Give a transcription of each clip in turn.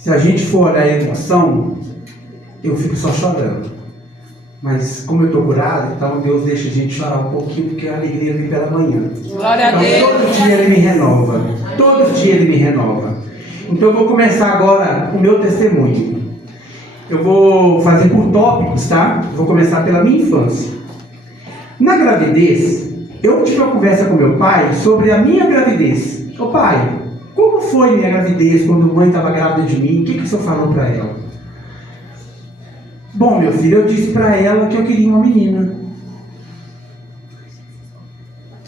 Se a gente for olhar a emoção, eu fico só chorando. Mas como eu estou curado, então Deus deixa a gente chorar um pouquinho, porque a alegria vem pela manhã. Glória a Deus. Todo dia Ele me renova. Todo dia Ele me renova. Então eu vou começar agora o meu testemunho. Eu vou fazer por tópicos, tá? Vou começar pela minha infância. Na gravidez, eu tive uma conversa com meu pai sobre a minha gravidez. Ô pai, como foi minha gravidez quando a mãe estava grávida de mim? O que o senhor falou para ela? Bom, meu filho, eu disse para ela que eu queria uma menina.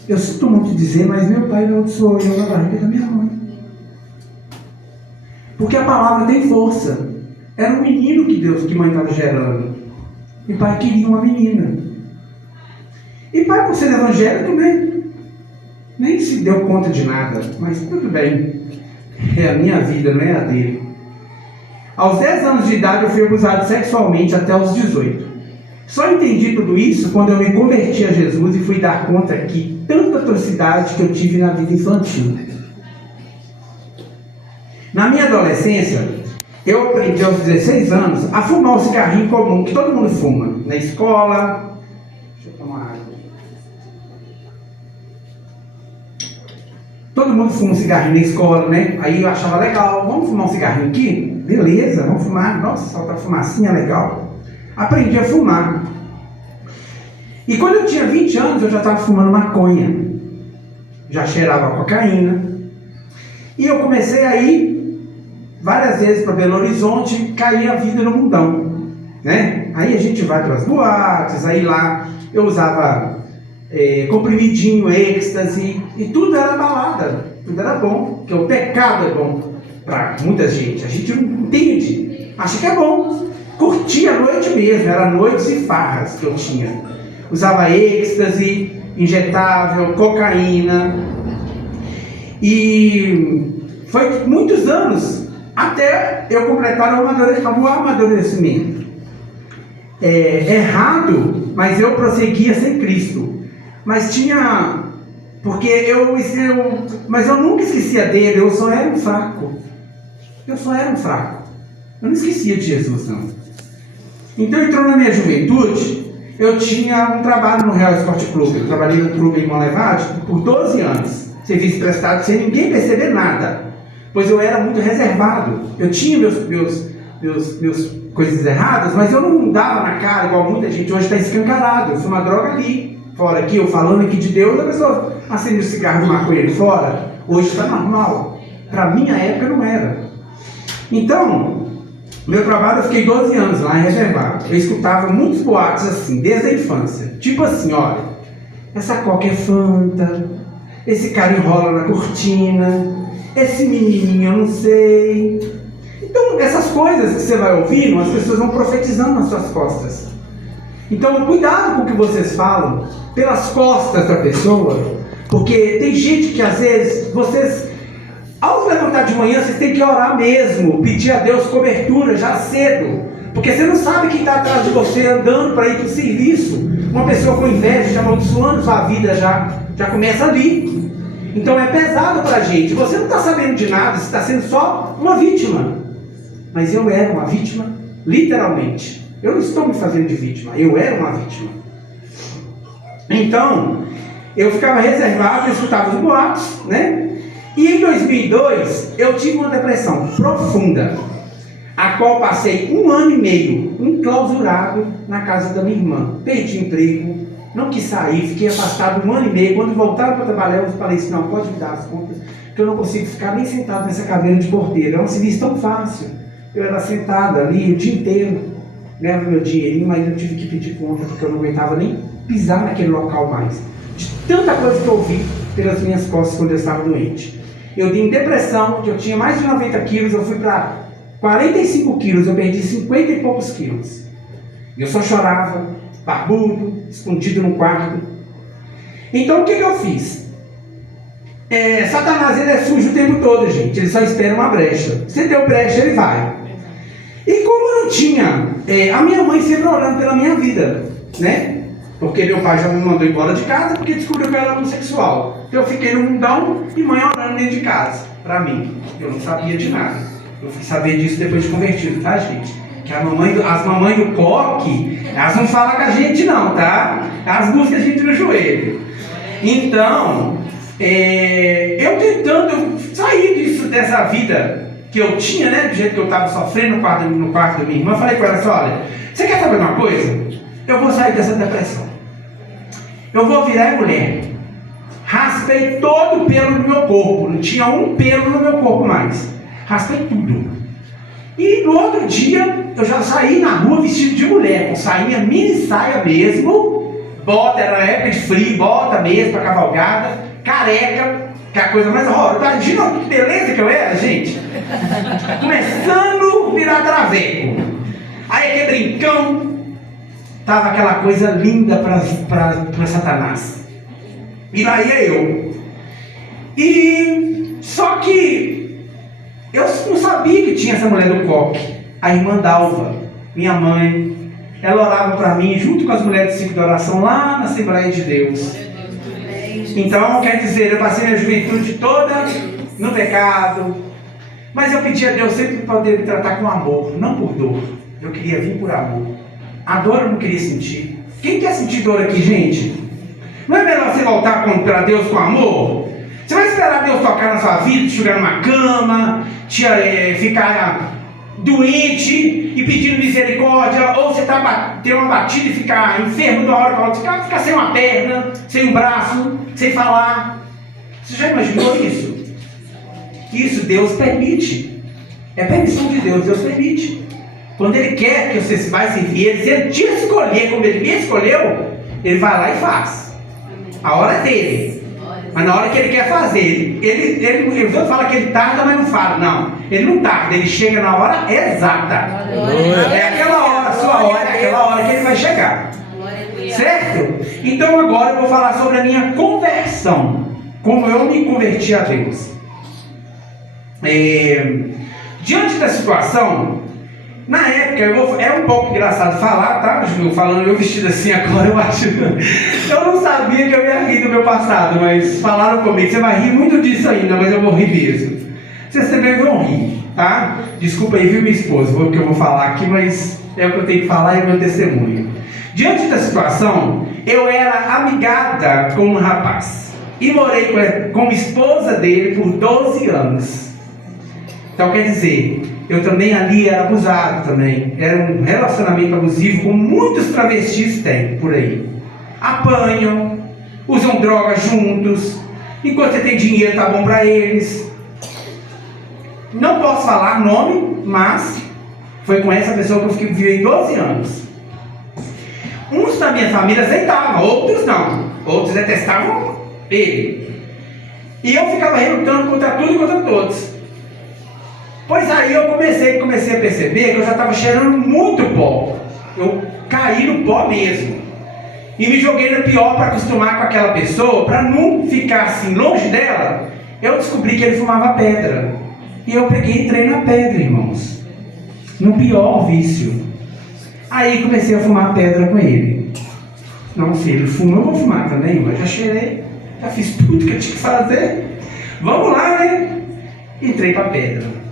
Eu sinto muito dizer, mas meu pai amaldiçoou eu na barriga da minha mãe. Porque a palavra tem força. Era um menino que mãe estava gerando. E pai queria uma menina. E pai, por ser evangélico, nem se deu conta de nada. Mas tudo bem. É a minha vida, não é a dele. Aos 10 anos de idade eu fui abusado sexualmente até os 18. Só entendi tudo isso quando eu me converti a Jesus e fui dar conta que tanta atrocidade que eu tive na vida infantil. Na minha adolescência, eu aprendi aos 16 anos a fumar o cigarrinho comum que todo mundo fuma. Na escola. Deixa eu tomar água. Todo mundo fuma um cigarrinho na escola, né? Aí eu achava legal. Vamos fumar um cigarrinho aqui? Beleza, vamos fumar. Nossa, solta a fumacinha, legal. Aprendi a fumar. E quando eu tinha 20 anos, eu já estava fumando maconha. Já cheirava cocaína. E eu comecei a ir várias vezes para Belo Horizonte e cair a vida no mundão, né? Aí a gente vai para as boates, aí lá eu usava comprimidinho, êxtase, e tudo era balada, tudo era bom, porque o pecado é bom para muita gente. A gente não entende, acha que é bom. Curtia a noite mesmo, era noites e farras que eu tinha. Usava êxtase, injetável, cocaína. E foi muitos anos até eu completar o amadurecimento. Errado, mas eu prosseguia sem Cristo. Mas tinha... Mas eu nunca esquecia dele, eu só era um fraco. Eu não esquecia de Jesus, não. Então entrou na minha juventude, eu tinha um trabalho no Real Esporte Clube. Eu trabalhei no clube em Monlevade por 12 anos. Serviço prestado sem ninguém perceber nada. Pois eu era muito reservado. Eu tinha meus coisas erradas, mas eu não dava na cara igual muita gente hoje está escancarado. Eu sou uma droga ali. Fora aqui, eu falando aqui de Deus, a pessoa acende o cigarro de maconha ali fora. Hoje está normal. Para minha época não era. Então, meu trabalho eu fiquei 12 anos lá em reservado. Eu escutava muitos boatos assim, desde a infância. Tipo assim, olha, essa coca é Fanta, esse cara enrola na cortina, esse menininho eu não sei. Então, essas coisas que você vai ouvindo, as pessoas vão profetizando nas suas costas. Então, cuidado com o que vocês falam pelas costas da pessoa, porque tem gente que às vezes, ao levantar de manhã, vocês têm que orar mesmo, pedir a Deus cobertura já cedo, porque você não sabe quem está atrás de você andando para ir para o serviço. Uma pessoa com inveja, já amaldiçoando sua vida, já começa ali. Então é pesado para a gente. Você não está sabendo de nada, você está sendo só uma vítima. Mas eu era uma vítima, literalmente. Eu não estou me fazendo de vítima, eu era uma vítima. Então, eu ficava reservado, eu escutava os boatos, né? E em 2002, eu tive uma depressão profunda, a qual passei 1 ano e meio enclausurado na casa da minha irmã. Perdi emprego, não quis sair, fiquei afastado 1 ano e meio. Quando voltaram para trabalhar, eu falei assim, não, pode me dar as contas, que eu não consigo ficar nem sentado nessa cadeira de porteiro. É um serviço tão fácil. Eu era sentado ali o dia inteiro, ganhava meu dinheirinho, mas eu tive que pedir conta, porque eu não aguentava nem pisar naquele local mais. De tanta coisa que eu ouvi pelas minhas costas quando eu estava doente. Eu dei em depressão, que eu tinha mais de 90 quilos, eu fui para 45 quilos, eu perdi 50 e poucos quilos. Eu só chorava, barbudo, escondido no quarto. Então o que eu fiz? Satanás, ele é sujo o tempo todo, gente. Ele só espera uma brecha. Se deu brecha, ele vai. E como eu não tinha... a minha mãe sempre orando pela minha vida, né? Porque meu pai já me mandou embora de casa porque descobriu que eu era homossexual. Então eu fiquei no mundão e mãe orando dentro de casa, pra mim. Eu não sabia de nada. Eu fui saber disso depois de convertido, tá, gente? Que as mamães do coque, elas não falam com a gente não, tá? Elas buscam a gente no joelho. Então, eu tentando sair dessa vida que eu tinha, né? Do jeito que eu estava sofrendo no quarto da minha irmã, falei com ela assim, olha, você quer saber uma coisa? Eu vou sair dessa depressão. Eu vou virar mulher. Raspei todo o pelo do meu corpo. Não tinha um pelo no meu corpo mais. Raspei tudo. E no outro dia, eu já saí na rua vestido de mulher. Com sainha, mini saia mesmo. Bota, era na época de frio, bota mesmo, pra cavalgada. Careca, que é a coisa mais horrorosa. Imagina que beleza que eu era, gente. Começando a virar traveco. Aí aquele brincão. Tava aquela coisa linda para Satanás. E lá ia eu. E só que eu não sabia que tinha essa mulher do coque. A irmã Dalva, minha mãe, ela orava para mim junto com as mulheres do ciclo de oração lá na Assembleia de Deus. Então, quer dizer, eu passei minha juventude toda no pecado, mas eu pedi a Deus sempre para poder me tratar com amor, não por dor. Eu queria vir por amor. A dor eu não queria sentir. Quem quer sentir dor aqui, gente? Não é melhor você voltar para Deus com amor? Você vai esperar Deus tocar na sua vida, te jogar numa cama, ficar doente e pedindo misericórdia, ou você ter uma batida e ficar enfermo da hora para outra, ficar sem uma perna, sem um braço, sem falar. Você já imaginou isso? Isso Deus permite. É permissão de Deus, Deus permite. Quando Ele quer que você vai servir Ele, se Ele te escolher como Ele me escolheu, Ele vai lá e faz. A hora é dele. Mas na hora que Ele quer fazer, ele fala que Ele tarda, mas não fala. Não, Ele não tarda, Ele chega na hora exata. É aquela hora, a sua hora, é aquela hora que Ele vai chegar. Certo? Então agora eu vou falar sobre a minha conversão. Como eu me converti a Deus. Diante da situação, na época, é um pouco engraçado falar, tá? Falando eu vestido assim agora, eu acho. Eu não sabia que eu ia rir do meu passado, mas falaram comigo, você vai rir muito disso ainda, mas eu vou rir mesmo. Vocês também vão rir, tá? Desculpa aí, viu, minha esposa, o que eu vou falar aqui, mas é o que eu tenho que falar, é meu testemunho. Diante da situação, eu era amigada com um rapaz e morei como esposa dele por 12 anos. Então, quer dizer, eu também ali era abusado também. Era um relacionamento abusivo como muitos travestis têm por aí. Apanham, usam drogas juntos. Enquanto você tem dinheiro, tá bom para eles. Não posso falar nome, mas foi com essa pessoa que eu vivi 12 anos. Uns da minha família aceitavam, outros não. Outros detestavam ele. E eu ficava relutando contra tudo e contra todos. Pois aí eu comecei a perceber que eu já estava cheirando muito pó. Eu caí no pó mesmo. E me joguei no pior para acostumar com aquela pessoa, para não ficar assim longe dela. Eu descobri que ele fumava pedra. E eu peguei e entrei na pedra, irmãos. No pior vício. Aí comecei a fumar pedra com ele. Não, se ele fuma, eu vou fumar também, mas já cheirei. Já fiz tudo que eu tinha que fazer. Vamos lá, né? Entrei para pedra.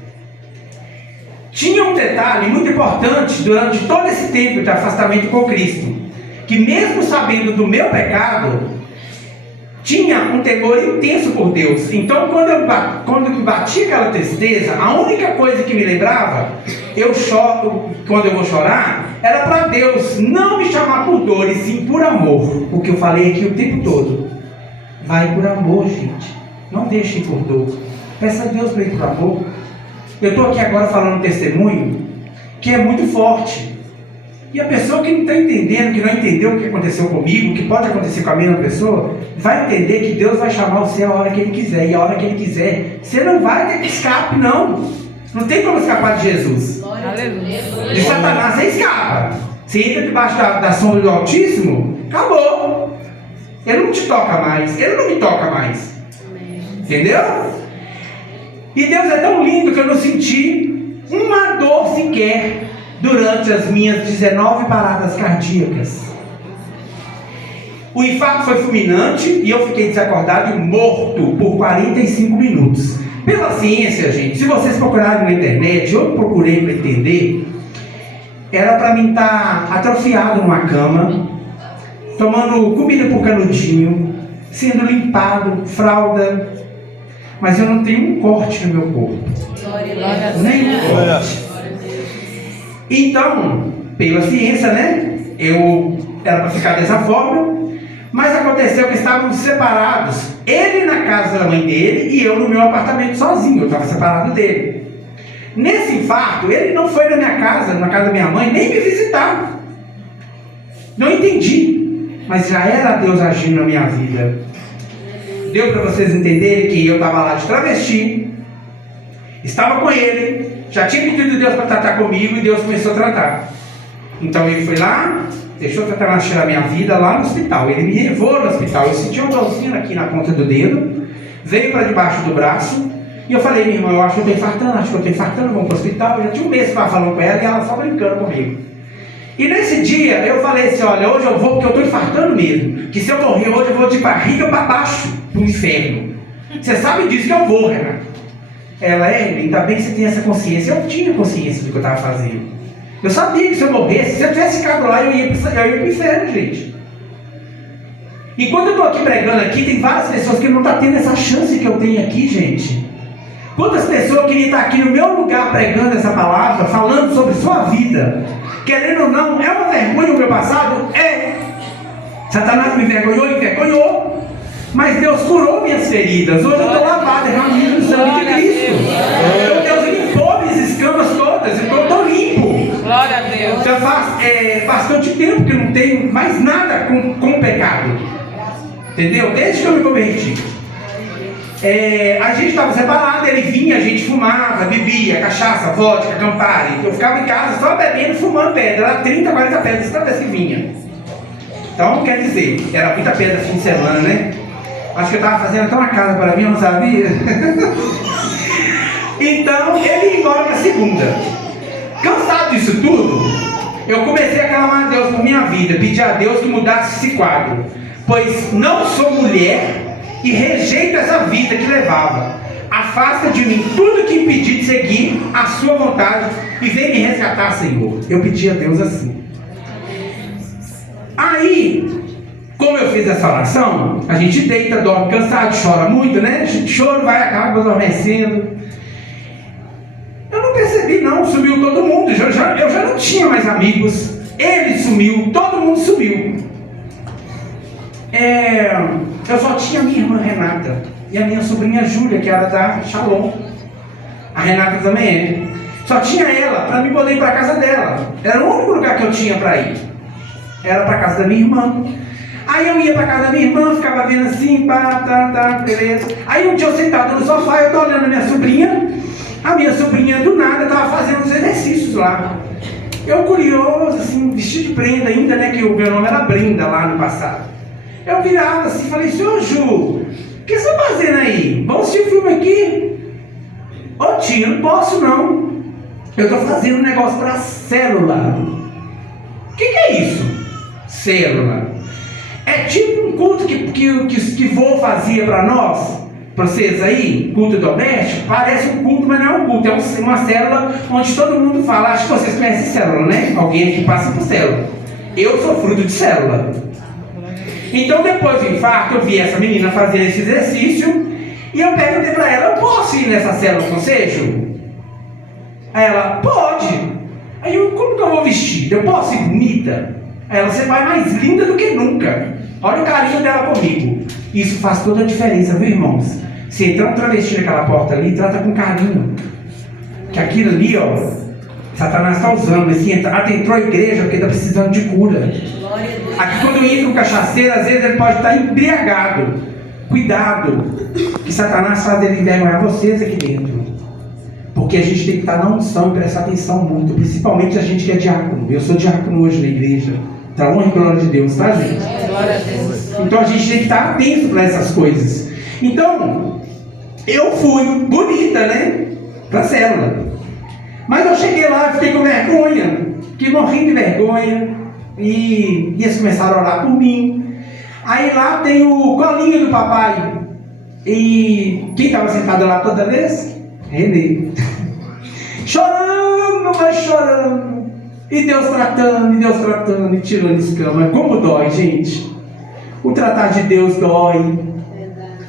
Tinha um detalhe muito importante durante todo esse tempo de afastamento com Cristo, que mesmo sabendo do meu pecado, tinha um temor intenso por Deus. Então quando me batia aquela tristeza, a única coisa que me lembrava, eu choro, quando eu vou chorar, era para Deus não me chamar por dor, e sim por amor. O que eu falei aqui o tempo todo. Vai por amor, gente. Não deixe por dor. Peça a Deus para ir por amor. Eu estou aqui agora falando um testemunho que é muito forte. E a pessoa que não está entendendo, que não entendeu o que aconteceu comigo, que pode acontecer com a mesma pessoa, vai entender que Deus vai chamar você a hora que Ele quiser. E a hora que Ele quiser, você não vai ter escape, não. Não tem como escapar de Jesus. De Satanás você escapa. Você entra debaixo da sombra do Altíssimo, acabou. Ele não te toca mais. Ele não me toca mais. Entendeu? E Deus é tão lindo que eu não senti uma dor sequer durante as minhas 19 paradas cardíacas. O infarto foi fulminante e eu fiquei desacordado e morto por 45 minutos. Pela ciência, gente, se vocês procurarem na internet, eu procurei para entender, era para mim estar atrofiado numa cama, tomando comida por canudinho, sendo limpado, fralda, mas eu não tenho um corte no meu corpo. Nem um corte. Então, pela ciência, né? Eu era para ficar dessa forma, mas aconteceu que estávamos separados. Ele na casa da mãe dele e eu no meu apartamento sozinho. Eu estava separado dele. Nesse infarto, ele não foi na minha casa, na casa da minha mãe, nem me visitar. Não entendi, mas já era Deus agindo na minha vida. Deu para vocês entenderem que eu estava lá de travesti, estava com ele, já tinha pedido Deus para tratar comigo e Deus começou a tratar. Então ele foi lá, deixou Satanás tirar minha vida lá no hospital. Ele me levou no hospital. Eu senti uma dorzinha aqui na ponta do dedo, veio para debaixo do braço. E eu falei, minha irmã, eu acho que eu estou infartando, vamos para o hospital. Eu já tinha um mês que estava falando com ela e ela só brincando comigo. E nesse dia eu falei assim, olha, hoje eu vou porque eu estou infartando mesmo. Que se eu morrer hoje eu vou de barriga para baixo do inferno. Você sabe disso que eu vou, Renato. Ela, ainda bem que você tem essa consciência. Eu tinha consciência do que eu estava fazendo. Eu sabia que se eu morresse, se eu tivesse ficado lá, eu ia para o inferno, gente. E quando eu estou aqui pregando aqui, tem várias pessoas que não estão tendo essa chance que eu tenho aqui, gente. Quantas pessoas queriam estar aqui no meu lugar pregando essa palavra, falando sobre sua vida? Querendo ou não, é uma vergonha o meu passado? É. Satanás me envergonhou, mas Deus curou minhas feridas. Hoje eu estou lavado, reunido no sangue de Cristo. Então Deus limpou minhas escamas todas, então eu estou limpo. Glória a Deus. Já faz bastante tempo que eu não tenho mais nada com o pecado. Entendeu? Desde que eu me converti. A gente estava separado, ele vinha, a gente fumava, bebia, cachaça, vodka, Campari. Eu ficava em casa só bebendo, fumando pedra. Era 30, 40 pedras toda vez que vinha. Então, quer dizer, era muita pedra fim de semana, né? Acho que eu estava fazendo até uma casa para mim, eu não sabia. Então, ele ia embora na segunda. Cansado disso tudo, eu comecei a clamar a Deus por minha vida, pedir a Deus que mudasse esse quadro. Pois não sou mulher e rejeito essa vida que levava. Afasta de mim tudo que impedir de seguir a sua vontade e vem me resgatar, Senhor. Eu pedi a Deus assim. Aí, como eu fiz essa oração, a gente deita, dorme cansado, chora muito, né? A gente chora, vai, acaba adormecendo. Eu não percebi não, sumiu todo mundo. Eu já não tinha mais amigos. Ele sumiu, todo mundo sumiu. Eu só tinha minha irmã Renata e a minha sobrinha Júlia, que era da Shalom. A Renata também é. Só tinha ela para me poder ir para a casa dela. Era o único lugar que eu tinha para ir. Era para a casa da minha irmã. Aí eu ia para a casa da minha irmã, ficava vendo assim, beleza. Aí um dia eu sentado no sofá, eu tô olhando a minha sobrinha. A minha sobrinha do nada estava fazendo uns exercícios lá. Eu curioso, assim, vestido de prenda ainda, né? Que o meu nome era Brenda lá no passado. Eu virava assim e falei, senhor Ju, o que você está fazendo aí? Vamos assistir o filme aqui? Ô tia, não posso não. Eu estou fazendo um negócio para célula. O que é isso? Célula. É tipo um culto que vô fazia para nós. Para vocês aí, culto doméstico, parece um culto, mas não é um culto, é uma célula onde todo mundo fala. Acho que vocês conhecem célula, né? Alguém aqui passa por célula. Eu sou fruto de célula. Então depois do infarto eu vi essa menina fazendo esse exercício e eu perguntei para ela, eu posso ir nessa célula com você, Ju? Aí ela, pode. Aí eu, como que eu vou vestir? Eu posso ir bonita? Aí ela, você vai mais linda do que nunca. Olha o carinho dela comigo. Isso faz toda a diferença, viu, irmãos? Se entrar um travesti naquela porta ali, trata com carinho. Que aquilo ali, ó, Satanás está usando. Esse entrou a igreja porque está precisando de cura. Aqui quando entra um cachaceiro, às vezes ele pode estar embriagado. Cuidado, que Satanás faz ele envergonhar vocês aqui dentro. Porque a gente tem que estar na unção e prestar atenção muito. Principalmente a gente que é diácono. Eu sou diácono hoje na igreja. Tá, honra e glória de Deus, tá, gente? Glória a Deus. Então a gente tem que estar atento para essas coisas. Então, eu fui bonita, né? Pra célula. Mas eu cheguei lá e fiquei com vergonha. Fiquei morrendo de vergonha. E eles começaram a orar por mim. Aí lá tem o colinho do papai. E quem estava sentado lá toda vez? Renê. Chorando, mas chorando. E Deus tratando, e tirando escama. Como dói, gente. O tratar de Deus dói.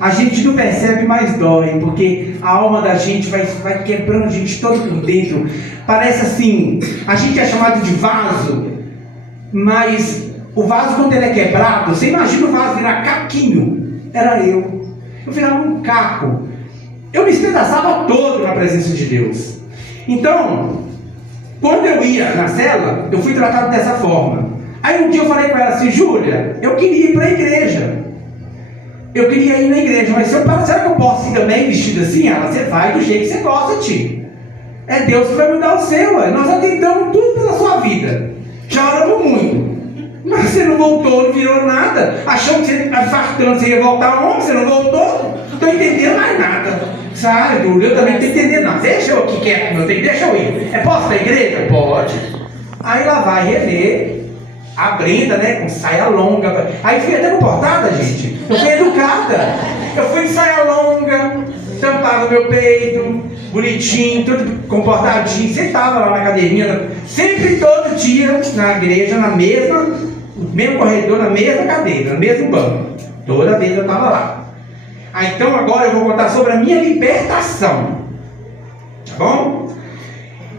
A gente não percebe, mas dói, porque a alma da gente vai quebrando a gente todo por dentro. Parece assim, a gente é chamado de vaso, mas o vaso, quando ele é quebrado, você imagina o vaso virar caquinho. Era eu virava um caco. Eu me espedaçava todo na presença de Deus. Então, quando eu ia na cela, eu fui tratado dessa forma. Aí um dia eu falei com ela assim: Júlia, eu queria ir para a igreja. Eu queria ir na igreja, mas será que eu posso ir também vestido assim? Ela: você vai do jeito que você gosta, tio. É Deus que vai mudar o seu. Nós já tentamos tudo pela sua vida. Já oramos muito. Mas você não voltou, não virou nada. Achou que você fartando, você ia voltar onde? Você não voltou? Não estou entendendo mais nada. Sabe, Dúlio? Eu também não estou entendendo nada. Deixa eu aqui quieto, meu tempo, deixa eu ir. Posso para a igreja? Pode. Aí lá vai rever. A Brenda, né, com saia longa. Aí fui até comportada, gente. Eu fui educada. Eu fui de saia longa, tampava meu peito, bonitinho, tudo comportadinho. Sentava lá na cadeirinha, sempre, todo dia, na igreja, no mesmo corredor, na mesma cadeira, no mesmo banco. Toda vez eu estava lá. Então agora eu vou contar sobre a minha libertação. Tá bom?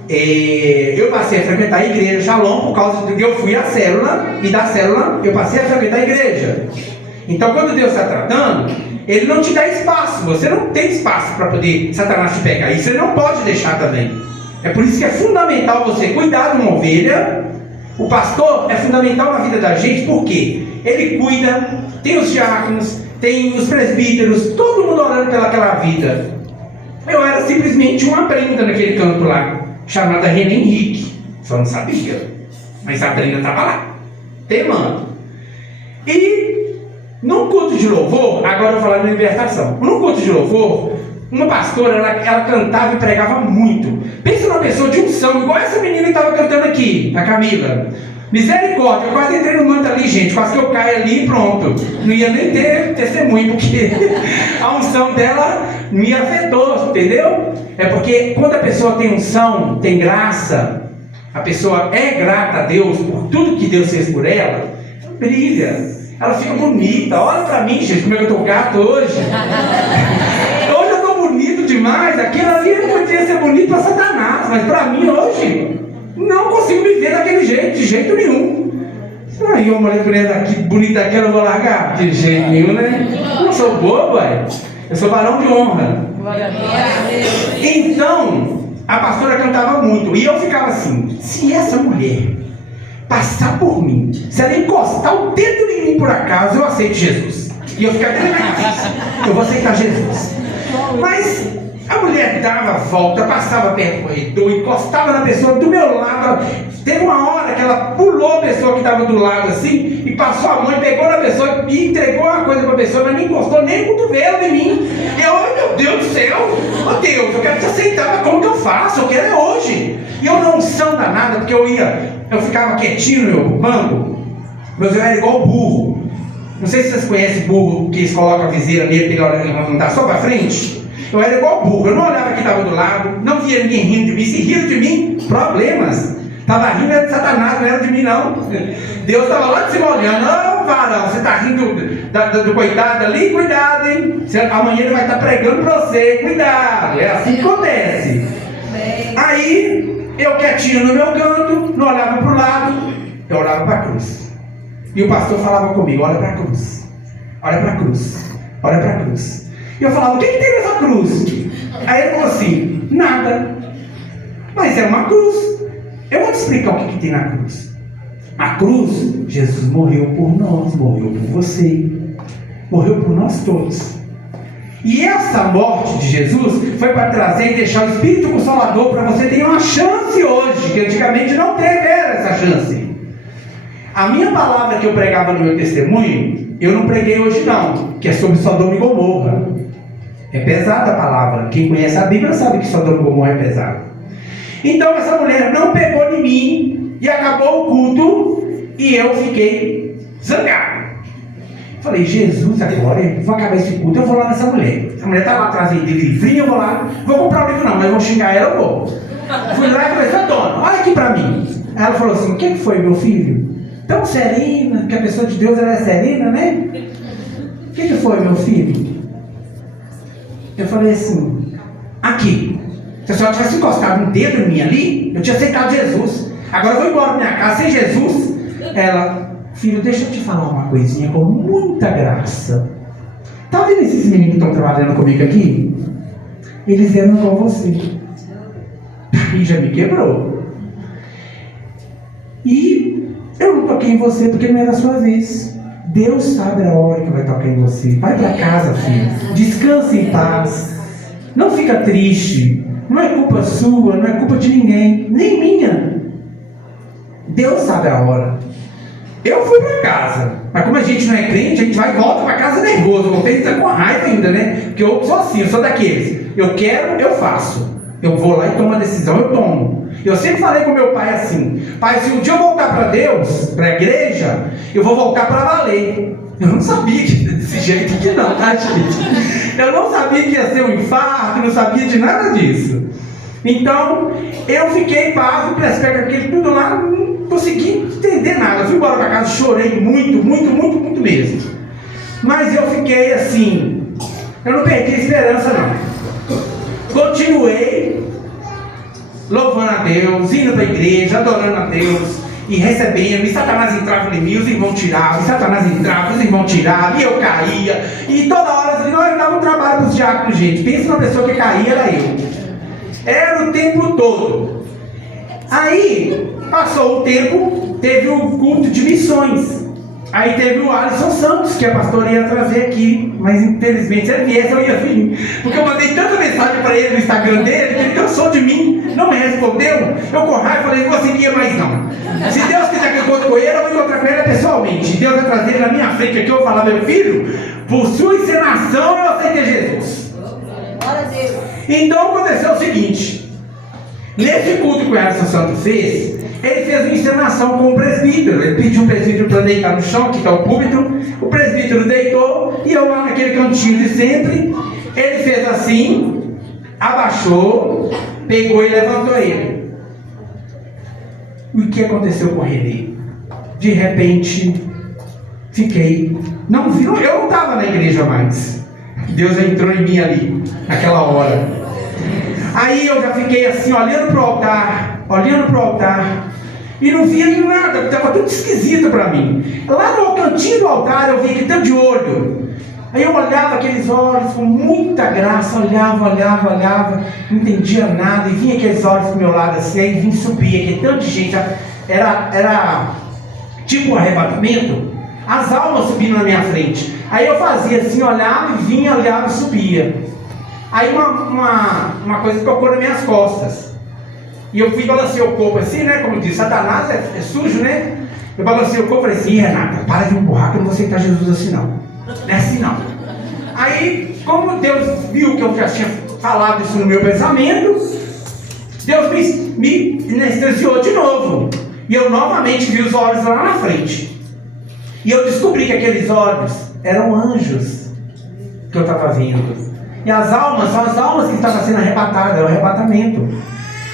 Eu passei a frequentar a igreja Shalom por causa de que eu fui à célula, e da célula eu passei a frequentar a igreja. Então quando Deus está tratando, Ele não te dá espaço. Você não tem espaço para poder Satanás te pegar. Isso Ele não pode deixar também. É por isso que é fundamental você cuidar de uma ovelha. O pastor é fundamental na vida da gente, porque ele cuida, tem os diáconos, tem os presbíteros, todo mundo orando pelaquela vida. Eu era simplesmente uma Brenda naquele canto lá, chamada René Henrique. Só não sabia, mas a Brenda estava lá, temando. E num culto de louvor, agora eu vou falar de libertação. Num culto de louvor, uma pastora, ela cantava e pregava muito. Pensa numa pessoa de unção, igual essa menina que estava cantando aqui, a Camila. Misericórdia, eu quase entrei no manto ali, gente. Quase que eu caio ali e pronto. Não ia nem ter testemunho, porque a unção dela me afetou, entendeu? É porque quando a pessoa tem unção, tem graça, a pessoa é grata a Deus por tudo que Deus fez por ela, brilha. Ela fica bonita. Olha pra mim, gente, como é que eu tô gato hoje. Hoje eu tô bonito demais. Aquilo ali não podia ser bonito pra Satanás, mas pra mim hoje não consigo me ver daquele jeito, de jeito nenhum. Aí uma mulher aqui, bonita daquela, eu vou largar? De jeito nenhum, né? Eu não sou bobo, ué. Eu sou varão de honra. Então, a pastora cantava muito. E eu ficava assim: se essa mulher passar por mim, se ela encostar o dedo em mim por acaso, eu aceito Jesus. E eu ficava dentro da minha cabeça: eu vou aceitar Jesus. Mas a mulher dava a volta, passava perto do corredor, encostava na pessoa do meu lado. Teve uma hora que ela pulou a pessoa que estava do lado assim, e passou a mão e pegou na pessoa e entregou uma coisa para a pessoa, mas não encostou nem o cotovelo em mim. Eu: ai meu Deus do céu, oh Deus, eu quero te aceitar, mas como que eu faço? Eu quero é hoje. E eu não são danada, porque eu ficava quietinho no meu banco, mas eu era igual burro. Não sei se vocês conhecem burro, que eles colocam a viseira nele para ele andar só para frente. Eu era igual burro, eu não olhava quem estava do lado, não via ninguém rindo de mim. Se riram de mim, problemas. Estava rindo, era de Satanás, não era de mim não. Deus estava lá de cima olhando: não, varão, você está rindo do coitado ali? Cuidado, hein? Amanhã ele vai estar pregando para você, cuidado. É assim que acontece. Aí, eu quietinho no meu canto, não olhava para o lado, eu olhava para a cruz. E o pastor falava comigo: olha para a cruz, olha para a cruz, olha para a cruz. E eu falava: o que tem nessa cruz? Aí ele falou assim: nada. Mas é uma cruz. Eu vou te explicar o que tem na cruz. A cruz, Jesus morreu por nós, morreu por você, morreu por nós todos. E essa morte de Jesus foi para trazer e deixar o Espírito Consolador para você ter uma chance hoje, que antigamente não teve essa chance. A minha palavra que eu pregava no meu testemunho, eu não preguei hoje não, que é sobre Sodoma e Gomorra. É pesada a palavra. Quem conhece a Bíblia sabe que Sodoma e Gomorra é pesado. Então essa mulher não pegou em mim e acabou o culto e eu fiquei zangado. Falei, Jesus, agora eu vou acabar esse culto, eu vou lá nessa mulher. A mulher tá lá atrás de livrinho, eu vou lá, vou comprar o livro não, mas eu vou xingar ela, eu vou. Fui lá e falei, seu dono, olha aqui pra mim. Aí ela falou assim, o que foi, meu filho? Tão serena, que a pessoa de Deus ela é serena, né? O que foi, meu filho? Eu falei assim, aqui, se a senhora tivesse encostado um dedo em mim ali, eu tinha aceitado Jesus. Agora eu vou embora da minha casa sem Jesus. Ela, filho, deixa eu te falar uma coisinha com muita graça. Tá vendo esses meninos que estão trabalhando comigo aqui? Eles eram com você. E já me quebrou. E eu não toquei em você porque não era a sua vez. Deus sabe a hora que vai tocar em você. Vai para casa, filho. Descanse em paz. Não fica triste. Não é culpa sua, não é culpa de ninguém, nem minha. Deus sabe a hora. Eu fui para casa, mas como a gente não é crente, a gente vai e volta para casa nervoso. Voltei estar com raiva ainda, né? Porque eu sou assim, eu sou daqueles. Eu quero, eu faço. Eu vou lá e tomo a decisão, eu tomo. Eu sempre falei com meu pai assim, pai, se um dia eu voltar para Deus, para a igreja, eu vou voltar para valer. Eu não sabia que desse jeito que não, tá, gente? Eu não sabia que ia ser um infarto, não sabia de nada disso. Então, eu fiquei pasmo, prestei aquele tudo lá, não consegui entender nada. Eu fui embora para casa, chorei muito mesmo. Mas eu fiquei assim, eu não perdi a esperança não. Continuei louvando a Deus, indo para a igreja, adorando a Deus e recebendo. E Satanás entrava em mim, os irmãos tiravam, e Satanás entrava, os irmãos tiravam, e eu caía. E toda hora eu dava um trabalho para os diáconos, gente. Pensa numa pessoa que caía, era eu. Era o tempo todo. Aí, passou o tempo, teve o culto de missões. Aí teve o Alisson Santos, que a pastora ia trazer aqui, mas infelizmente se ele viesse eu ia vir. Porque eu mandei tanta mensagem para ele no Instagram dele, que ele cansou de mim, não me respondeu. Eu com raiva falei, não conseguia mais não. Se Deus quiser que eu encontre com ele, eu vou encontrar com ele pessoalmente. Deus vai trazer ele na minha frente aqui, eu vou falar, meu filho, por sua encenação eu aceitei Jesus. Então aconteceu o seguinte, nesse culto que o Alisson Santos fez, ele fez uma encenação com o presbítero. Ele pediu o presbítero para deitar no chão, que está o púlpito. O presbítero deitou, e eu lá naquele cantinho de sempre, ele fez assim, abaixou, pegou e levantou ele. E o que aconteceu com ele? De repente, fiquei, não vi, eu não estava na igreja mais. Deus entrou em mim ali, naquela hora. Aí eu já fiquei assim, olhando para o altar, e não via nada, porque estava tudo esquisito para mim. Lá no cantinho do altar eu vi aquele tanto de olho. Aí eu olhava aqueles olhos com muita graça, olhava, não entendia nada, e vinha aqueles olhos pro meu lado assim, aí vinha subir, aquele tanto de gente, era tipo um arrebatamento, as almas subindo na minha frente. Aí eu fazia assim, olhava e vinha, olhava e subia. Aí uma coisa tocou nas minhas costas. E eu fui balancei o corpo assim, né? Como diz, Satanás é sujo, né? Eu balancei o corpo e falei assim, Renata, para de me empurrar que eu não vou aceitar Jesus assim não. Não é assim não. Aí, como Deus viu que eu já tinha falado isso no meu pensamento, Deus me anestesiou de novo. E eu novamente vi os olhos lá na frente. E eu descobri que aqueles olhos eram anjos que eu estava vendo. E as almas são as almas que estavam sendo arrebatadas, é o arrebatamento.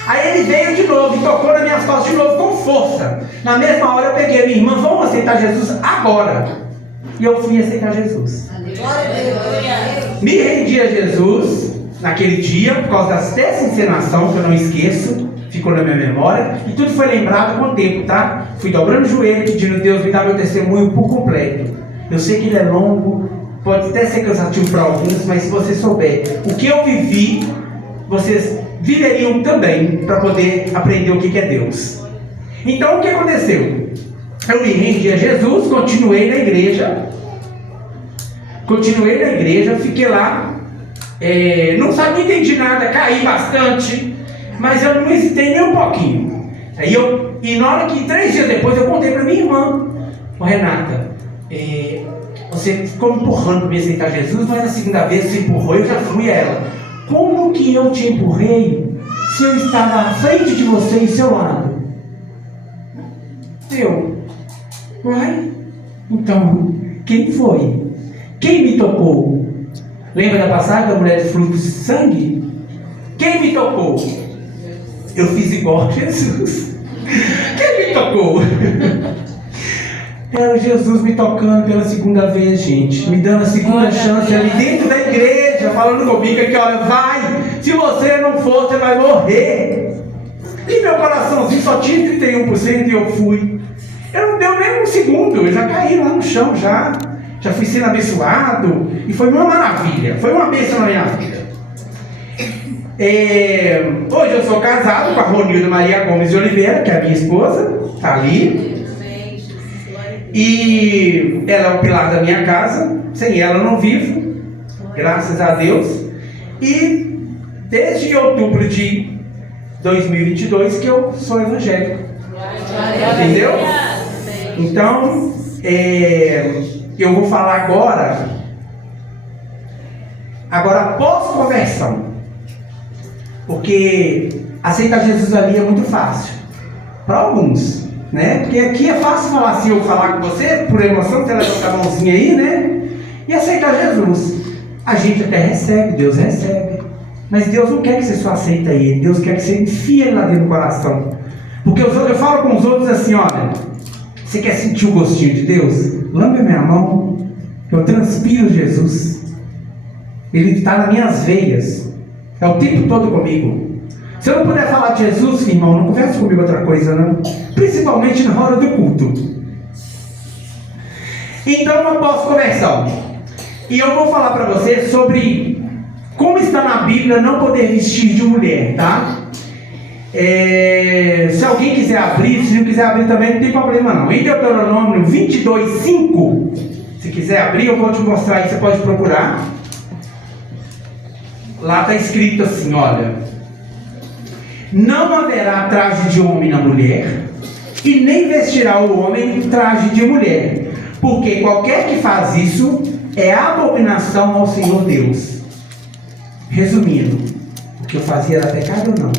Aí ele veio de novo e tocou nas minhas costas de novo com força. Na mesma hora eu peguei a minha irmã, vamos aceitar Jesus agora. E eu fui aceitar Jesus. Me rendi a Jesus naquele dia, por causa dessa encenação que eu não esqueço, ficou na minha memória, e tudo foi lembrado com o tempo, tá? Fui dobrando o joelho, pedindo a Deus me dar meu testemunho por completo. Eu sei que ele é longo, pode até ser cansativo para alguns, mas se você souber o que eu vivi, vocês viveriam também para poder aprender o que é Deus. Então o que aconteceu? Eu me rendi a Jesus, continuei na igreja, fiquei lá, não entendi nada, caí bastante, mas eu não hesitei nem um pouquinho. E na hora que 3 dias depois eu contei para minha irmã, Renata, você ficou me empurrando para me aceitar Jesus, mas na segunda vez você empurrou e eu já fui a ela. Como que eu te empurrei se eu estava à frente de você e seu lado? Uai? Então, Quem foi? Quem me tocou? Lembra da passagem da mulher de fluxo de sangue? Quem me tocou? Eu fiz igual a Jesus. Quem me tocou? Era Jesus me tocando pela segunda vez, gente. Me dando a segunda chance ali dentro da igreja, falando comigo aqui, olha, vai. Se você não for, você vai morrer. E meu coraçãozinho só tinha 31% e eu fui. Eu não deu nem um segundo, eu já caí lá no chão, já fui sendo abençoado. E foi uma maravilha, foi uma bênção na minha vida. Hoje eu sou casado com a Ronilda Maria Gomes de Oliveira, que é a minha esposa, está ali. E ela é o pilar da minha casa, sem ela eu não vivo, graças a Deus. E desde outubro de 2022 que eu sou evangélico, entendeu? Então, eu vou falar agora pós-conversão, porque aceitar Jesus ali é muito fácil, para alguns, né? Porque aqui é fácil falar assim, eu falar com você, por emoção, você levanta a mãozinha aí, né? E aceitar Jesus. A gente até recebe, Deus recebe. Mas Deus não quer que você só aceita Ele. Deus quer que você enfie Ele lá dentro do coração. Porque eu falo com os outros assim, olha, você quer sentir o gostinho de Deus? Lambe a minha mão, eu transpiro Jesus. Ele está nas minhas veias. É o tempo todo comigo. Se eu não puder falar de Jesus, irmão, não converse comigo outra coisa, não. Principalmente na hora do culto. Então eu não posso conversar. E eu vou falar para você sobre como está na Bíblia não poder vestir de mulher, tá? Se alguém quiser abrir, se não quiser abrir também não tem problema não. Em Deuteronômio 22:5, se quiser abrir eu vou te mostrar aí, você pode procurar. Lá está escrito assim, olha: não haverá traje de homem na mulher, e nem vestirá o homem traje de mulher, porque qualquer que faz isso é abominação ao Senhor Deus. Resumindo, o que eu fazia era pecado ou não?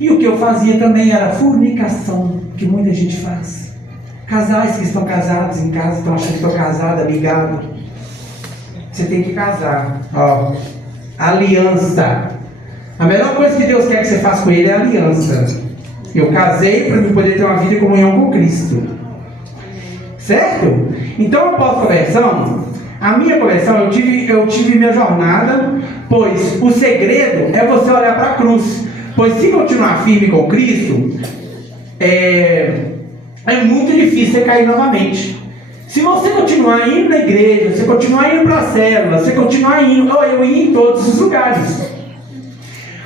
E o que eu fazia também era fornicação, que muita gente faz. Casais que estão casados em casa, estão achando que estão casados, amigado. Você tem que casar. Ó, aliança. A melhor coisa que Deus quer que você faça com Ele é aliança. Eu casei para poder ter uma vida em comunhão com Cristo. Certo? Então, após a conversão, a minha conversão, eu tive minha jornada, pois o segredo é você olhar para a cruz. Pois se continuar firme com Cristo, é muito difícil você cair novamente. Se você continuar indo na igreja, você continuar indo para a célula, você continuar indo, eu ia em todos os lugares.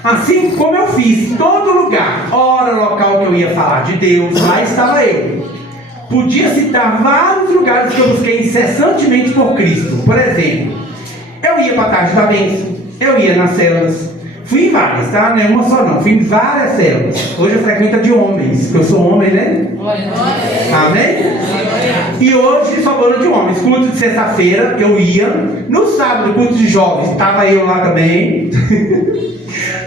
Assim como eu fiz, todo lugar, hora, local que eu ia falar de Deus, lá estava eu. Podia citar vários lugares que eu busquei incessantemente por Cristo. Por exemplo, eu ia para a tarde da bênção, eu ia nas células, fui em várias, tá? Não é uma só não, fui em várias células. Hoje eu frequento a de homens, porque eu sou homem, né? Amém? E hoje só vou de homens. Culto de sexta-feira eu ia, no sábado, culto de jovens, estava eu lá também.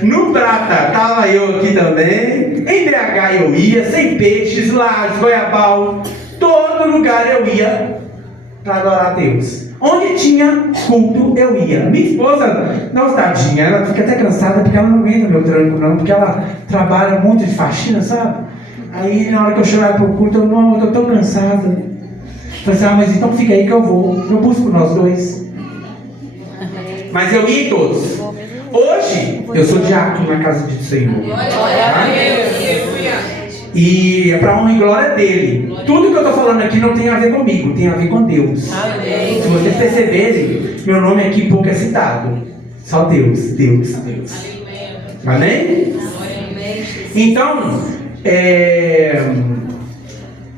No Prata, estava eu aqui também. Em BH eu ia, Sem Peixes, Lages, Goiabal, todo lugar eu ia para adorar a Deus. Onde tinha culto eu ia. Minha esposa, nossa tadinha, ela fica até cansada porque ela não aguenta meu tranco não, porque ela trabalha muito de faxina, sabe? Aí na hora que eu chegava pro culto, eu estou tão cansada. Falei assim, mas então fica aí que eu vou. Eu busco nós dois. Mas eu ia em todos. Hoje, eu sou diácono na casa do Senhor. Tá? E é para honra e glória dele. Tudo que eu estou falando aqui não tem a ver comigo, tem a ver com Deus. Se vocês perceberem, meu nome aqui pouco é citado. Só Deus, Deus, Deus. Amém? Então,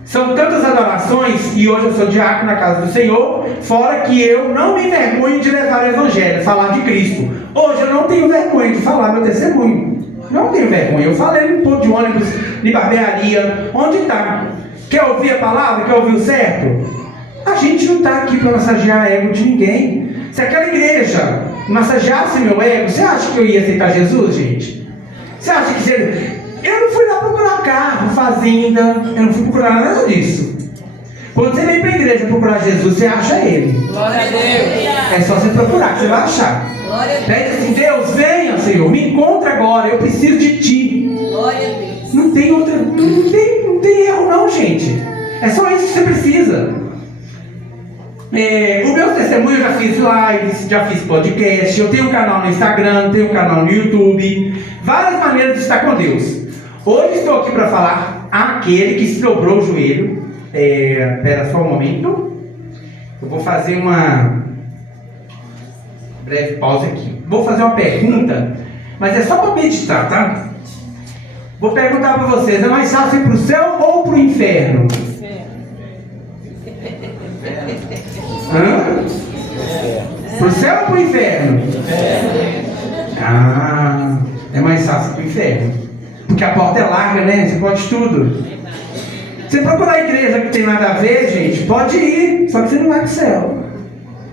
são tantas adorações, e hoje eu sou diácono na casa do Senhor, fora que eu não me envergonho de levar o evangelho, falar de Cristo. Hoje eu não tenho vergonha de falar meu testemunho. Não tenho vergonha. Eu falei no ponto de ônibus, de barbearia, onde está? Quer ouvir a palavra? Quer ouvir o certo? A gente não está aqui para massagear a ego de ninguém. Se aquela igreja massageasse meu ego, você acha que eu ia aceitar Jesus, gente? Você acha que você... Eu não fui lá procurar carro, fazenda, eu não fui procurar nada disso. Quando você vem para a igreja procurar Jesus, você acha Ele. Glória a Deus. É só você procurar que você vai achar. Pede assim: Deus, venha, Senhor, me encontra agora, eu preciso de Ti. Glória a Deus. Não tem outra, não tem erro não, gente. É só isso que você precisa. O meu testemunho, eu já fiz lives, já fiz podcast, eu tenho um canal no Instagram, tenho um canal no YouTube, várias maneiras de estar com Deus. Hoje estou aqui para falar aquele que se dobrou o joelho. Espera só um momento. Eu vou fazer uma breve pausa aqui. Vou fazer uma pergunta, mas é só para meditar, tá? Vou perguntar para vocês: é mais fácil ir para o céu ou para o inferno? Hã? Para o céu ou para o inferno? É mais fácil para o inferno, porque a porta é larga, né? Você pode tudo. Você procurar a igreja que tem nada a ver, gente, pode ir, só que você não vai para o céu.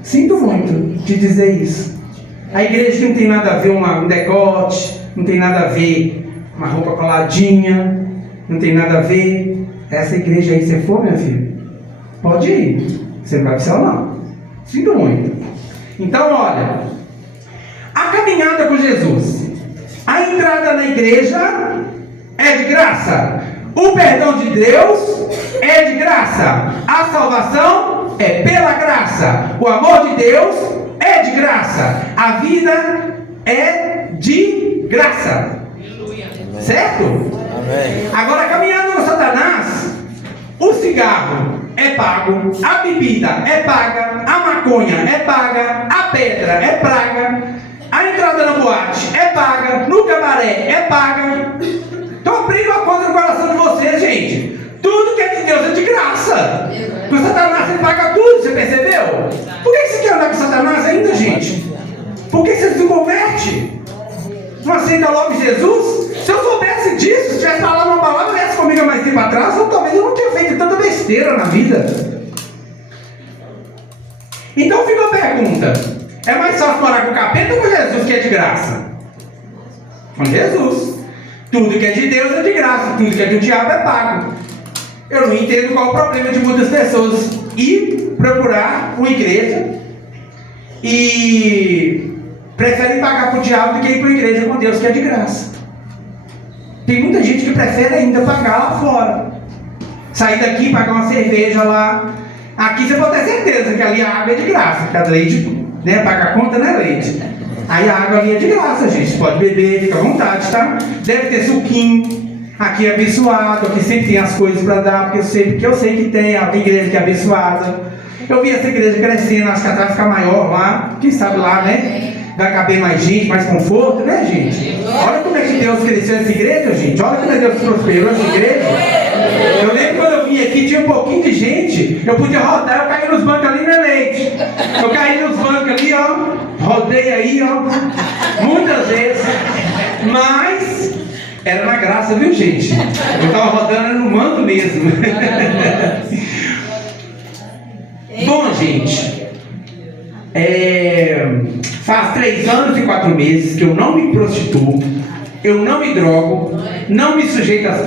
Sinto muito de dizer isso. A igreja que não tem nada a ver um decote, não tem nada a ver uma roupa coladinha, não tem nada a ver. Essa igreja aí, se você for, minha filha, pode ir. Você não vai para o céu, não. Sinto muito. Então, olha, a caminhada com Jesus, a entrada na igreja é de graça. O perdão de Deus é de graça. A salvação é pela graça. O amor de Deus é de graça. A vida é de graça. Certo? Amém. Agora, caminhando com Satanás, o cigarro é pago, a bebida é paga, a maconha é paga, a pedra é paga, a entrada na boate é paga, no cabaré é paga. Então abrindo uma coisa no coração de vocês, gente. Tudo que é de Deus é de graça. Com Satanás você paga tudo, você percebeu? Por que você quer andar com Satanás ainda, gente? Por que você se converte? Não aceita logo Jesus? Se eu soubesse disso, se tivesse falado uma palavra, viesse comigo há mais tempo atrás, talvez eu não tenha feito tanta besteira na vida. Então fica a pergunta: é mais fácil morar com o capeta ou com Jesus, que é de graça? Com Jesus. Tudo que é de Deus é de graça, tudo que é do diabo é pago. Eu não entendo qual o problema de muitas pessoas ir procurar uma igreja e preferem pagar para o diabo do que ir para a igreja com Deus, que é de graça. Tem muita gente que prefere ainda pagar lá fora. Sair daqui, pagar uma cerveja lá. Aqui você pode ter certeza que ali a água é de graça, que a leite, né, paga a conta, né, leite? Aí a água ali é de graça, gente. Pode beber, fica à vontade, tá? Deve ter suquinho. Aqui é abençoado, aqui sempre tem as coisas para dar, porque eu sei que tem igreja que é abençoada. Eu vi essa igreja crescendo, acho que ela vai ficar maior lá. Quem sabe lá, né? Vai caber mais gente, mais conforto, né, gente? Olha como é que Deus cresceu essa igreja, gente. Olha como é que Deus prosperou essa igreja. Eu lembro quando eu vim aqui, tinha um pouquinho de gente. Eu podia rodar, eu caí nos bancos ali, né, leite? Eu caí nos bancos ali, ó. Rodei aí, ó. Muitas vezes. Mas era na graça, viu, gente? Eu tava rodando no manto mesmo. Bom, gente. Faz 3 anos e 4 meses que eu não me prostituo, eu não me drogo, não me sujeito às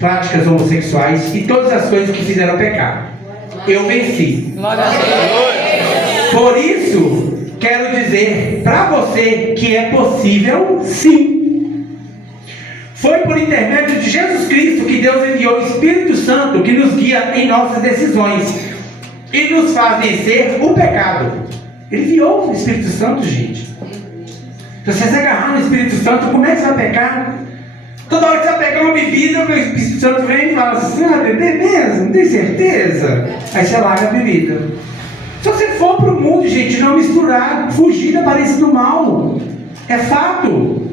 práticas homossexuais e todas as coisas que fizeram pecar. Eu venci. Por isso, quero dizer para você que é possível sim. Foi por intermédio de Jesus Cristo que Deus enviou o Espírito Santo que nos guia em nossas decisões e nos faz vencer o pecado. Ele enviou o Espírito Santo, gente. Se você se agarrar no Espírito Santo, como é que você vai pecar? Toda hora que você vai pegar uma bebida, o Espírito Santo vem e fala assim: ah, beber mesmo? Não tem certeza? Aí você larga a bebida. Se você for para o mundo, gente, não misturar, fugir da aparência do mal. É fato.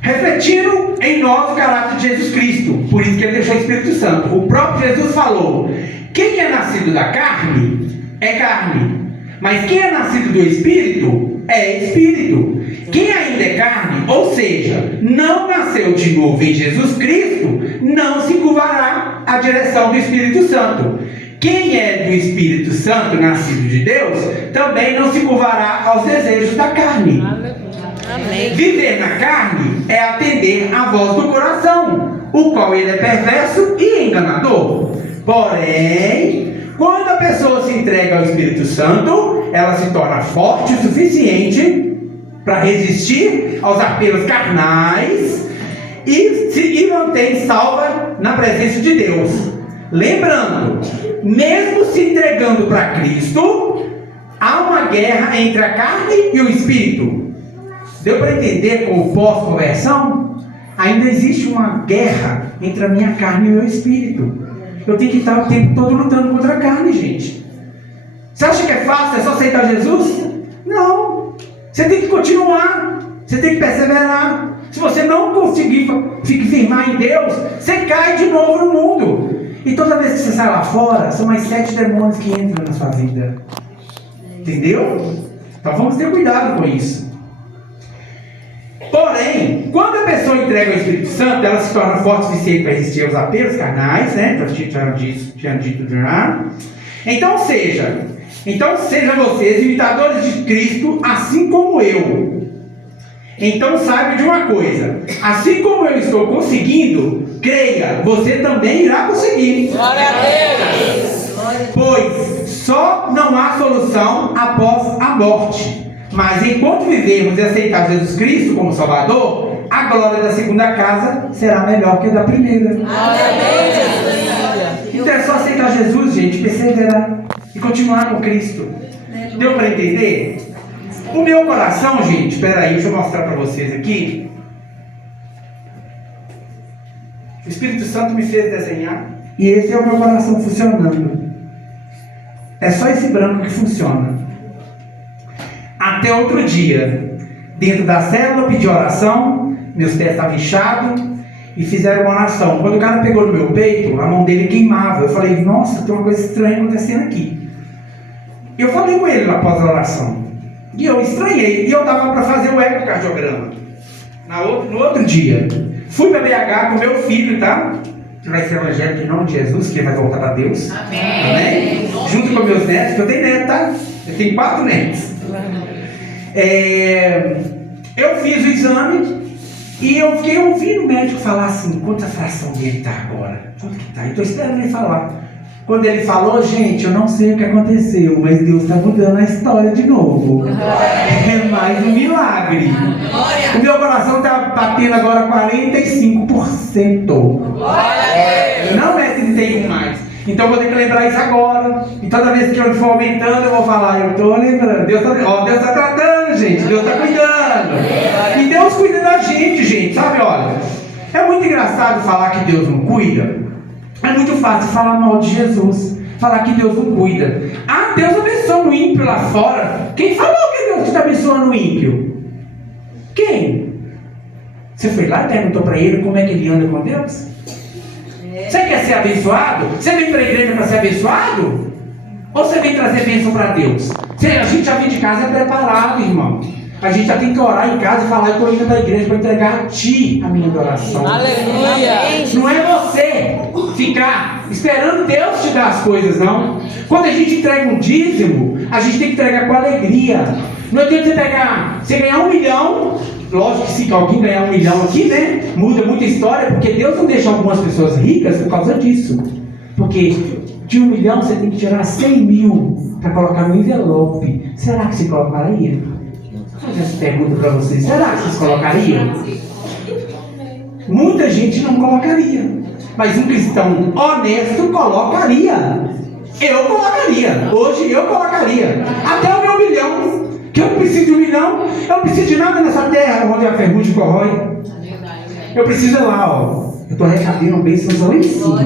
Refletindo em nós o caráter de Jesus Cristo. Por isso que ele deixou o Espírito Santo. O próprio Jesus falou: quem é nascido da carne é carne, mas quem é nascido do Espírito é Espírito. Quem ainda é carne, ou seja, não nasceu de novo em Jesus Cristo, não se curvará à direção do Espírito Santo. Quem é do Espírito Santo, nascido de Deus, também não se curvará aos desejos da carne. Amém. Viver na carne é atender à voz do coração. o qual ele é perverso e enganador. Porém, quando a pessoa se entrega ao Espírito Santo, ela se torna forte o suficiente para resistir aos apelos carnais e se mantém salva na presença de Deus. Lembrando, mesmo se entregando para Cristo, há uma guerra entre a carne e o Espírito. Deu para entender com o pós-conversão? Ainda existe uma guerra entre a minha carne e o meu Espírito. Eu tenho que estar o tempo todo lutando contra a carne, gente. Você acha que é fácil? É só aceitar Jesus? Não. Você tem que continuar. Você tem que perseverar. Se você não conseguir firmar em Deus, você cai de novo no mundo. E toda vez que você sai lá fora, são mais 7 demônios que entram na sua vida. Entendeu? Então vamos ter cuidado com isso. Porém, quando a pessoa entrega o Espírito Santo, ela se torna forte o suficiente para resistir aos apelos carnais, né? Tinha dito já. Então sejam vocês imitadores de Cristo, assim como eu. Então saiba de uma coisa: assim como eu estou conseguindo, creia, você também irá conseguir. Glória a Deus! Pois só não há solução após a morte. Mas enquanto vivermos e aceitar Jesus Cristo como Salvador, a glória da segunda casa será melhor que a da primeira. Então é só aceitar Jesus, gente, perseverar e continuar com Cristo. Deu para entender? O meu coração, gente, espera aí, deixa eu mostrar para vocês aqui. O Espírito Santo me fez desenhar e esse é o meu coração funcionando. É só esse branco que funciona. Até outro dia, dentro da célula, eu pedi oração, meus pés estavam inchados e fizeram uma oração. Quando o cara pegou no meu peito, a mão dele queimava. Eu falei, nossa, tem uma coisa estranha acontecendo aqui. Eu falei com ele após a oração. E eu estranhei. E eu estava para fazer o ecocardiograma. No outro dia, fui para BH com meu filho, tá? Que vai ser evangélico em nome de Jesus, que ele vai voltar para Deus. Amém. Amém? Junto com meus netos, que eu tenho neto, tá? Eu tenho 4 netos. Eu fiz o exame e eu fiquei ouvindo o médico falar assim, quanto a fração dele está agora? Quanto que está? E estou esperando ele falar. Quando ele falou, gente, eu não sei o que aconteceu, mas Deus está mudando a história de novo. É mais um milagre. O meu coração está batendo agora 45%. Não é 31 mais. Então eu vou ter que lembrar isso agora. E toda vez que eu for aumentando, eu vou falar, eu estou lembrando. Deus está tratando, gente. Deus está cuidando. E Deus cuida da gente, sabe? Olha, é muito engraçado falar que Deus não cuida. É muito fácil falar mal de Jesus. Falar que Deus não cuida. Ah, Deus abençoa o ímpio lá fora. Quem falou que Deus está abençoando o ímpio? Quem? Você foi lá e perguntou para ele como é que ele anda com Deus? Você quer ser abençoado? Você vem para a igreja para ser abençoado? Ou você vem trazer bênção para Deus? A gente já vem de casa preparado, irmão. A gente já tem que orar em casa e falar, eu estou indo para a igreja para entregar a ti a minha adoração. Aleluia! Não é você ficar esperando Deus te dar as coisas, não. Quando a gente entrega um dízimo, a gente tem que entregar com alegria. Não adianta você ganhar 1 milhão. Lógico que se alguém ganhar 1 milhão aqui, né? Muda muita história, porque Deus não deixa algumas pessoas ricas por causa disso. Porque de 1 milhão você tem que tirar 100 mil para colocar no envelope. Será que você colocaria? Vou fazer essa pergunta para vocês. Será que vocês colocariam? Muita gente não colocaria. Mas um cristão honesto colocaria. Eu colocaria. Hoje eu colocaria. Até o meu 1 milhão. Que eu não preciso de 1 milhão, eu não preciso de nada nessa terra onde a ferrugem corrói. Eu preciso lá, ó. Eu estou recebendo bênçãos lá em cima.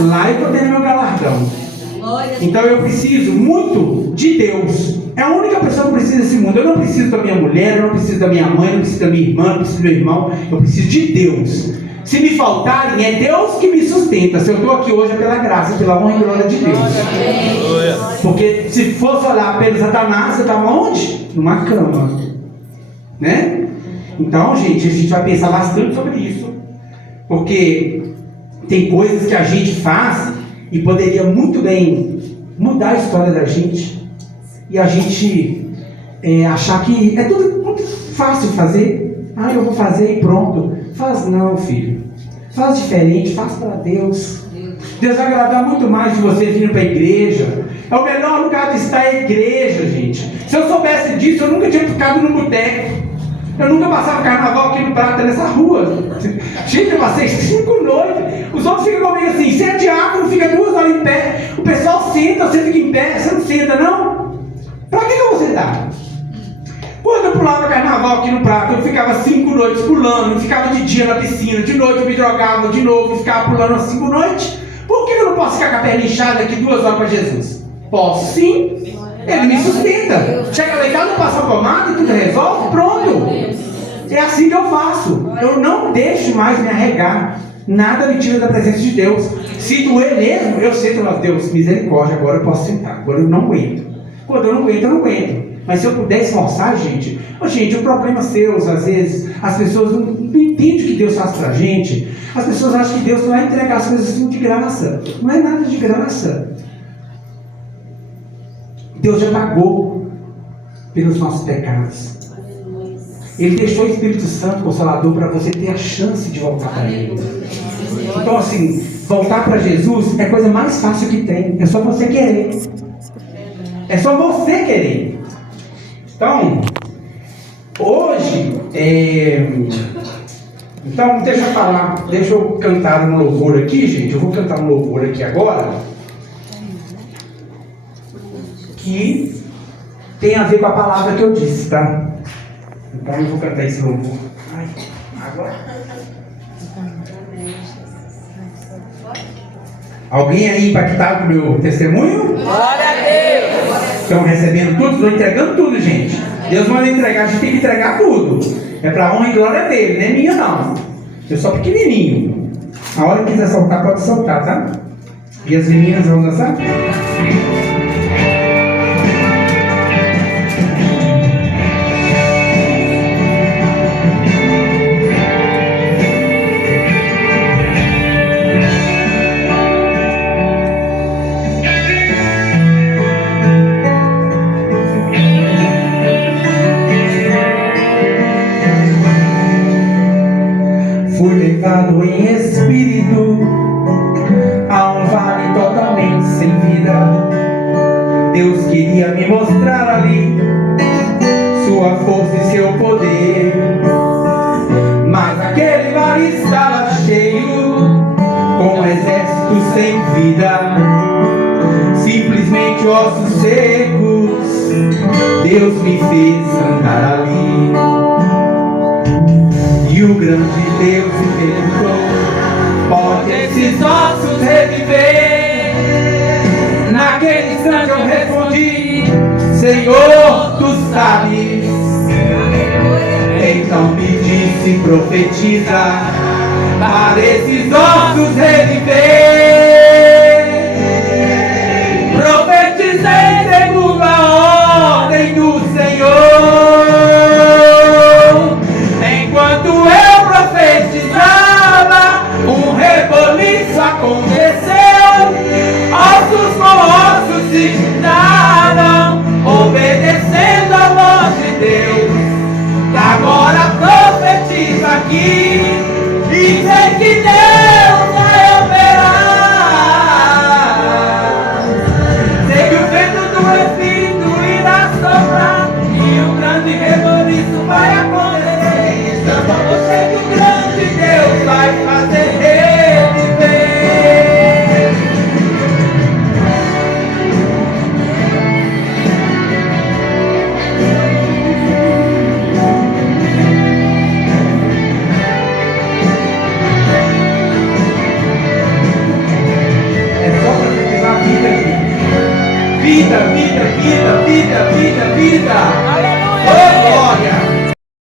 Lá eu estou tendo meu galardão. Então eu preciso muito de Deus. É a única pessoa que precisa desse mundo. Eu não preciso da minha mulher, eu não preciso da minha mãe, eu não preciso da minha irmã, eu não preciso do meu irmão. Eu preciso de Deus. Se me faltarem, é Deus que me sustenta. Se eu estou aqui hoje é pela graça, pela honra e glória de Deus. Porque se fosse olhar pelo Satanás, você estava onde? Numa cama. Né? Então, gente, a gente vai pensar bastante sobre isso. Porque tem coisas que a gente faz e poderia muito bem mudar a história da gente. E a gente achar que é tudo muito fácil fazer. Ah, eu vou fazer e pronto. Faz não, filho. Faz diferente, faz para Deus. Deus vai agradar muito mais de você vindo para a igreja. É o melhor lugar de estar a igreja, gente. Se eu soubesse disso, eu nunca tinha ficado no boteco. Eu nunca passava carnaval aqui no Prata, nessa rua. Gente, eu passei 5 noites. Os outros ficam comigo assim, você é diácono, fica 2 horas em pé. O pessoal senta, você fica em pé. Você não senta, não? Pra que eu vou sentar? Quando eu pulava carnaval aqui no Prata, eu ficava 5 noites pulando, eu ficava de dia na piscina, de noite eu me drogava de novo, ficava pulando as 5 noites. Por que eu não posso ficar com a perna inchada aqui 2 horas para Jesus? Posso sim. Ele me sustenta. Chega lá em casa, eu passo a pomada e tudo resolve, pronto. É assim que eu faço. Eu não deixo mais me arregar. Nada me tira da presença de Deus. Se doer mesmo, eu sento e falo, Deus, misericórdia, agora eu posso sentar. Agora eu não aguento. Quando eu não aguento, eu não aguento. Mas se eu puder esforçar, gente, o problema é seu, às vezes, as pessoas não entendem o que Deus faz pra gente. As pessoas acham que Deus vai entregar as coisas assim de graça. Não é nada de graça. Deus já pagou pelos nossos pecados. Ele deixou o Espírito Santo Consolador para você ter a chance de voltar para Ele. Então assim, voltar para Jesus é a coisa mais fácil que tem. É só você querer. É só você querer. Então, hoje, então deixa eu falar, deixa eu cantar um louvor aqui, gente. Eu vou cantar um louvor aqui agora, que tem a ver com a palavra que eu disse, tá? Então eu vou cantar esse louvor. Ai, água. Alguém aí impactado com o meu testemunho? Glória a Deus! Estão recebendo tudo? Estão entregando tudo, gente. Deus manda entregar, a gente tem que entregar tudo. É para honra e glória dele, não é minha não. Eu sou pequenininho. A hora que quiser soltar, pode soltar, tá? E as meninas vão dançar? Fui levado em espírito a um vale totalmente sem vida. Deus queria me mostrar ali sua força e seu poder, mas aquele vale estava cheio com um exército sem vida, simplesmente ossos secos. Deus me fez andar ali. E o grande Deus me perguntou: pode esses ossos reviver? Naquele instante eu respondi: Senhor, tu sabes. Então me disse: profetiza para esses ossos reviver. Profetizei segundo a ordem do Senhor. Enquanto eu profetizava, um reboliço aconteceu. Ossos com ossos se juntaram, obedecendo a voz de Deus. Agora profetizo aqui e sei que Deus vai operar. Sei que o vento do Espírito irá soprar e um grande reboliço vai acontecer. Eu sei que o grande Deus vai fazer reviver. É só profetizar a vida aqui. Vida, vida, vida, vida, vida, vida. Aleluia! Oh, glória!